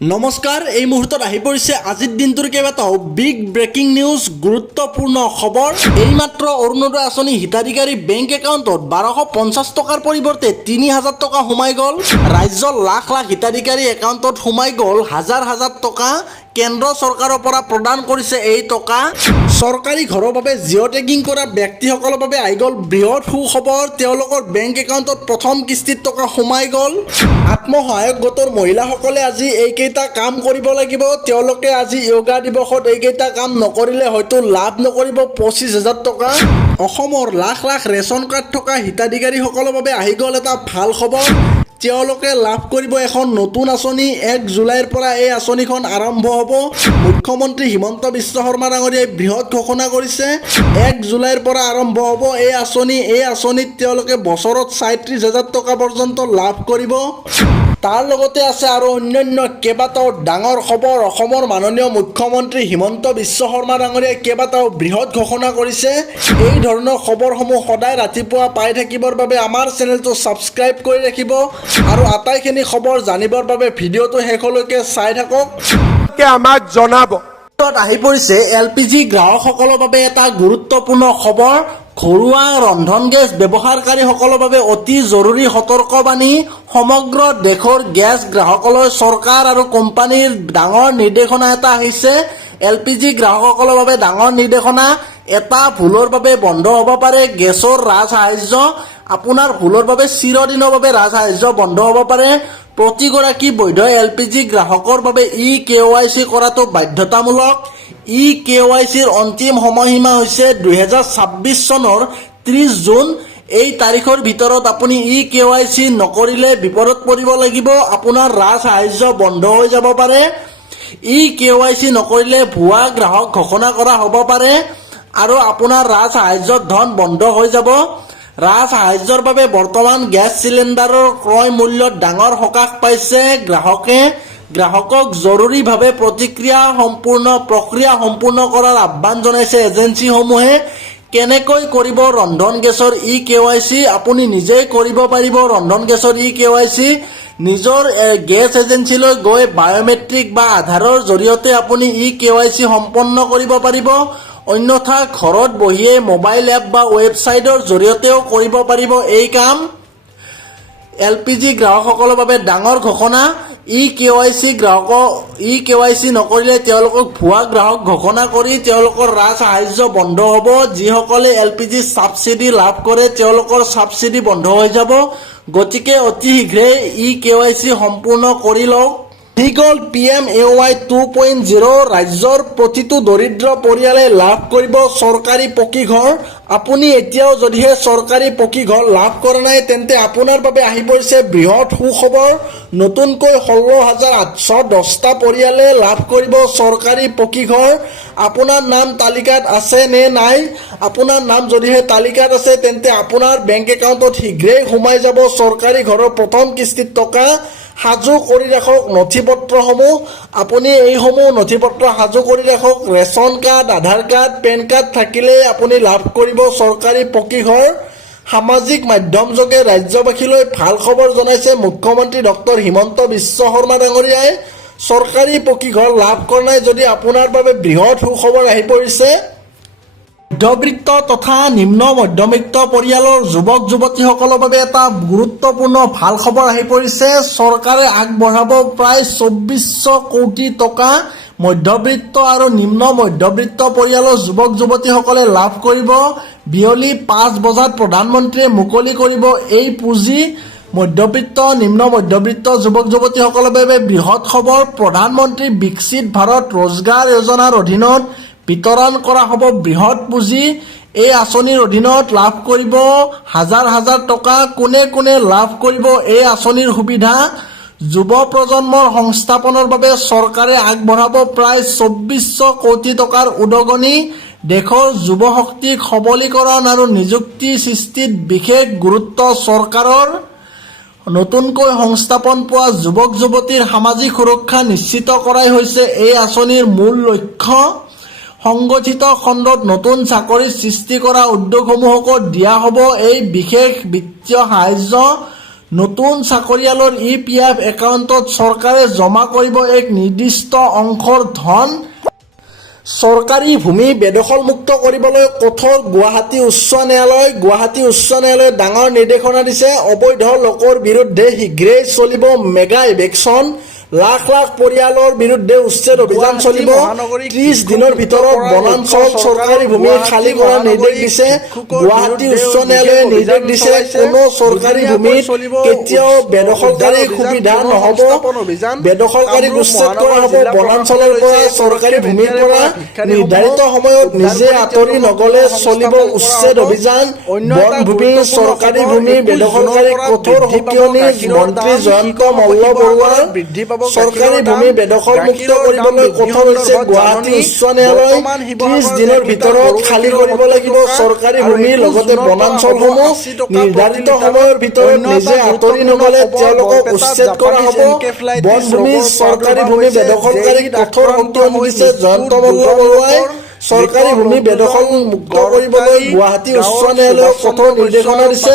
নমস্কাৰ, এই মুহূৰ্তত আহি পৰিছে আজিৰ দিনটোৰ কেইবাটাও বিগ ব্ৰেকিং নিউজ, গুৰুত্বপূৰ্ণ খবৰ। এইমাত্ৰ অৰুণোদয় আঁচনি হিতাধিকাৰী বেংক একাউণ্টত 1250 টকাৰ পৰিৱৰ্তে 3000 টকা সোমাই গ'ল। ৰাজ্যৰ লাখ লাখ হিতাধিকাৰী একাউণ্টত সোমাই গ'ল হাজাৰ হাজাৰ টকা। কেন্দ্ৰ চৰকাৰৰ পৰা প্ৰদান কৰিছে এই টকা। চৰকাৰী ঘৰৰ বাবে জিঅ' টেগিং কৰা ব্যক্তিসকলৰ বাবে আহি গ'ল বৃহৎ সুখবৰ। তেওঁলোকৰ বেংক একাউণ্টত প্ৰথম কিস্তিত টকা সোমাই গ'ল। আত্মসহায়ক গোটৰ মহিলাসকলে আজি এইকেইটা কাম কৰিব লাগিব। তেওঁলোকে আজি য়োগা দিৱসত এইকেইটা কাম নকৰিলে হয়তো লাভ নকৰিব 25,000 টকা। অসমৰ লাখ লাখ ৰেচন কাৰ্ড থকা হিতাধিকাৰীসকলৰ বাবে আহি গ'ল এটা ভাল খবৰ। তেওঁলোকে লাভ কৰিব এখন নতুন আঁচনি। 1 জুলাইৰ পৰা এই আঁচনিখন আৰম্ভ হ'ব। মুখ্যমন্ত্ৰী হিমন্ত বিশ্ব শৰ্মা ডাঙৰীয়াই বৃহৎ ঘোষণা কৰিছে। 1 জুলাইৰ পৰা আৰম্ভ হ'ব এই আঁচনি। এই আঁচনিত তেওঁলোকে বছৰত 37,000 টকা পৰ্যন্ত লাভ কৰিব। তাৰ লগতে আছে আৰু অন্যান্য কেইবাটাও ডাঙৰ খবৰ। অসমৰ মাননীয় মুখ্যমন্ত্ৰী হিমন্ত বিশ্ব শৰ্মা ডাঙৰীয়াই কেইবাটাও বৃহৎ ঘোষণা কৰিছে। এই ধৰণৰ খবৰসমূহ সদায় ৰাতিপুৱা পাই থাকিবৰ বাবে আমাৰ চেনেলটো ছাবস্ক্ৰাইব কৰি ৰাখিব আৰু আটাইখিনি খবৰ জানিবৰ বাবে ভিডিঅ'টো শেষলৈকে চাই থাকক। আমাক জনাব। আহি পৰিছে LPG গ্ৰাহকসকলৰ বাবে এটা গুৰুত্বপূৰ্ণ খবৰ। ঘৰুৱা ৰন্ধন গেছ ব্যৱহাৰকাৰীসকলৰ বাবে অতি জৰুৰী সতৰ্কবাণী। সমগ্ৰ দেশৰ গেছ গ্ৰাহকলৈ চৰকাৰ আৰু কোম্পানীৰ ডাঙৰ নিৰ্দেশনা এটা আহিছে। LPG গ্ৰাহকসকলৰ বাবে ডাঙৰ নিৰ্দেশনা। এটা ভুলৰ বাবে বন্ধ হ'ব পাৰে গেছৰ ৰাজসাহায্য। আপোনাৰ ভুলৰ বাবে চিৰদিনৰ বাবে ৰাজসাহায্য বন্ধ হ'ব পাৰে। প্ৰতিগৰাকী বৈধ LPG গ্ৰাহকৰ বাবে eKYC কৰাটো বাধ্যতামূলক। eKYCৰ অন্তিম সময়সীমা হৈছে 2026 চনৰ 30 জুন। এই তাৰিখৰ ভিতৰত আপুনি eKYC নকৰিলে বিপদত পৰিব লাগিব। আপোনাৰ ৰাজসাহায্য বন্ধ হৈ যাব পাৰে। eKYC নকৰিলে ভুৱা গ্ৰাহক ঘোষণা কৰা হ'ব পাৰে আৰু আপোনাৰ ৰাজসাহায্যৰ ধন বন্ধ হৈ যাব। ৰাজসাহায্যৰ বাবে বৰ্তমান গেছ চিলিণ্ডাৰৰ ক্ৰয় মূল্যত ডাঙৰ সকাহ পাইছে গ্ৰাহকক জৰুৰীভাৱে প্ৰক্ৰিয়া সম্পূৰ্ণ কৰাৰ আহ্বান জনাইছে এজেঞ্চিসমূহে। কেনেকৈ কৰিব ৰন্ধন গেছৰ eKYC? আপুনি নিজেই কৰিব পাৰিব ৰন্ধন গেছৰ eKYC। নিজৰ গেছ এজেঞ্চিলৈ গৈ বায়'মেট্ৰিক বা আধাৰৰ জৰিয়তে আপুনি eKYC সম্পন্ন কৰিব পাৰিব। অন্যথা ঘৰত বহিয়ে মোবাইল এপ বা ৱেবছাইটৰ জৰিয়তেও কৰিব পাৰিব এই কাম। LPG গ্ৰাহকসকলৰ বাবে ডাঙৰ ঘোষণা। eKYC নকৰিলে তেওঁলোকক ভুৱা গ্ৰাহক ঘোষণা কৰি তেওঁলোকৰ ৰাজসাহায্য বন্ধ হ'ব। যিসকলে LPG ছাবচিডি লাভ কৰে তেওঁলোকৰ ছাবচিডি বন্ধ হৈ যাব। গতিকে অতি শীঘ্ৰে eKYC সম্পূৰ্ণ কৰি লওক। PM-AY 2.0 ৰাজ্যৰ প্ৰতিটো দৰিদ্ৰ পৰিয়ালে লাভ কৰিব চৰকাৰী পকী ঘৰ। আপুনি এতিয়াও যদিহে চৰকাৰী পকী ঘৰ লাভ কৰা নাই তেন্তে আপোনাৰ বাবে আহি পৰিছে বৃহৎ সুখবৰ। নতুনকৈ 16,810টা পৰিয়ালে লাভ কৰিব চৰকাৰী পকী ঘৰ। আপোনাৰ নাম তালিকাত আছে নে নাই? আপোনাৰ নাম যদিহে তালিকাত আছে তেন্তে আপোনাৰ বেংক একাউণ্টত শীঘ্ৰেই সোমাই যাব চৰকাৰী ঘৰৰ প্ৰথম কিস্তিত টকা। সাজু কৰি ৰাখক নথিপত্ৰসমূহ। আপুনি এইসমূহ নথিপত্ৰ সাজু কৰি ৰাখক। ৰেচন কাৰ্ড, আধাৰ কাৰ্ড, পেন কাৰ্ড থাকিলেই আপুনি লাভ কৰিব চৰকাৰী পকী ঘৰ। সামাজিক মাধ্যম যোগে ৰাজ্যবাসীলৈ ভাল খবৰ জনাইছে মুখ্যমন্ত্ৰী ডক্টৰ হিমন্ত বিশ্ব শৰ্মা ডাঙৰীয়াই। চৰকাৰী পকী ঘৰ লাভ কৰা নাই যদি আপোনাৰ বাবে বৃহৎ সুখবৰ আহি পৰিছে। মধ্যবিত্ত তথা নিম্ন মধ্যবিত্ত পৰিয়ালৰ যুৱক যুৱতীসকলৰ বাবে এটা গুৰুত্বপূৰ্ণ ভাল খবৰ আহি পৰিছে। চৰকাৰে আগবঢ়াব প্ৰায় 2400 কোটি টকা। মধ্যবিত্ত আৰু নিম্ন মধ্যবিত্ত পৰিয়ালৰ যুৱক যুৱতীসকলে লাভ কৰিব। বিয়লি 5 বজাত প্ৰধানমন্ত্ৰীয়ে মুকলি কৰিব এই পুঁজি। মধ্যবিত্ত নিম্ন মধ্যবিত্ত যুৱক যুৱতীসকলৰ বাবে বৃহৎ খবৰ। প্ৰধানমন্ত্ৰী বিকশিত ভাৰত ৰোজগাৰ যোজনাৰ অধীনত বিতৰণ কৰা হ'ব বৃহৎ পুঁজি। এই আঁচনিৰ অধীনত লাভ কৰিব হাজাৰ হাজাৰ টকা। কোনে কোনে লাভ কৰিব এই আঁচনিৰ সুবিধা? যুৱ প্ৰজন্মৰ সংস্থাপনৰ বাবে চৰকাৰে আগবঢ়াব প্ৰায় 2400 কোটি টকাৰ উদগনি। দেশৰ যুৱ শক্তিক সবলীকৰণ আৰু নিযুক্তি সৃষ্টিত বিশেষ গুৰুত্ব চৰকাৰৰ। নতুনকৈ সংস্থাপন পোৱা যুৱক যুৱতীৰ সামাজিক সুৰক্ষা নিশ্চিত কৰাই হৈছে এই আঁচনিৰ মূল লক্ষ্য। সংগঠিত খণ্ডত নতুন চাকৰি সৃষ্টি কৰা উদ্যোগসমূহকো দিয়া হ'ব এই বিশেষ বিত্তীয় সাহায্য। নতুন চাকৰিয়ালৰ EPF একাউণ্টত চৰকাৰে জমা কৰিব এক নিৰ্দিষ্ট অংশৰ ধন। চৰকাৰী ভূমি বেদখলমুক্ত কৰিবলৈ কঠোৰ গুৱাহাটী উচ্চ ন্যায়ালয়। গুৱাহাটী উচ্চ ন্যায়ালয়ে ডাঙৰ নিৰ্দেশনা দিছে। অবৈধ লোকৰ বিৰুদ্ধে শীঘ্ৰেই চলিব মেগা ইভেকশ্যন। লাখ লাখ পৰিয়ালৰ বিৰুদ্ধে উচ্ছেদ অভিযান চলিব। 30 দিনৰ ভিতৰত বনাঞ্চল চৰকাৰী ভূমি খালী কৰাৰ নিৰ্দেশ দিছে গুৱাহাটী উচ্চ ন্যায়ালয়ে। নিৰ্দেশ দিছে কোনো চৰকাৰী ভূমিত কেতিয়াও বেদখলকাৰীৰ সুবিধা নহ'ব। বেদখলকাৰীক উচ্ছেদ কৰা হ'ব বনাঞ্চলৰ পৰা, চৰকাৰী ভূমিৰ পৰা। নিৰ্ধাৰিত সময়ত নিজে আঁতৰি নগলে চলিব উচ্ছেদ অভিযান। বনভূমি চৰকাৰী ভূমি বেদখলকাৰীক কঠোৰ সকিয়নি। মন্ত্ৰী জয়ন্ত মল্ল বৰুৱাৰ চৰকাৰী ভূমি বেদখলমুক্ত কৰিবলৈ কঠোৰ হৈছে গুৱাহাটী উচ্চ ন্যায়ালয়। 30 দিনৰ ভিতৰত খালী কৰিব লাগিব চৰকাৰী ভূমি, লগতে বনাঞ্চলসমূহ। নিৰ্ধাৰিত সময়ৰ ভিতৰত নিজে আঁতৰি নগলে তেওঁলোকক উচ্ছেদ কৰা হ'ব। বনভূমি চৰকাৰী ভূমি বেদখলকাৰীক কঠোৰ সকিয়নি দিছে জয়ন্ত মল্ল বৰুৱাই। চৰকাৰী ভূমি বেদখল মুক্ত কৰিবলৈ গুৱাহাটী উচ্চ ন্যায়ালয়ক কঠোৰ নিৰ্দেশনা দিছে।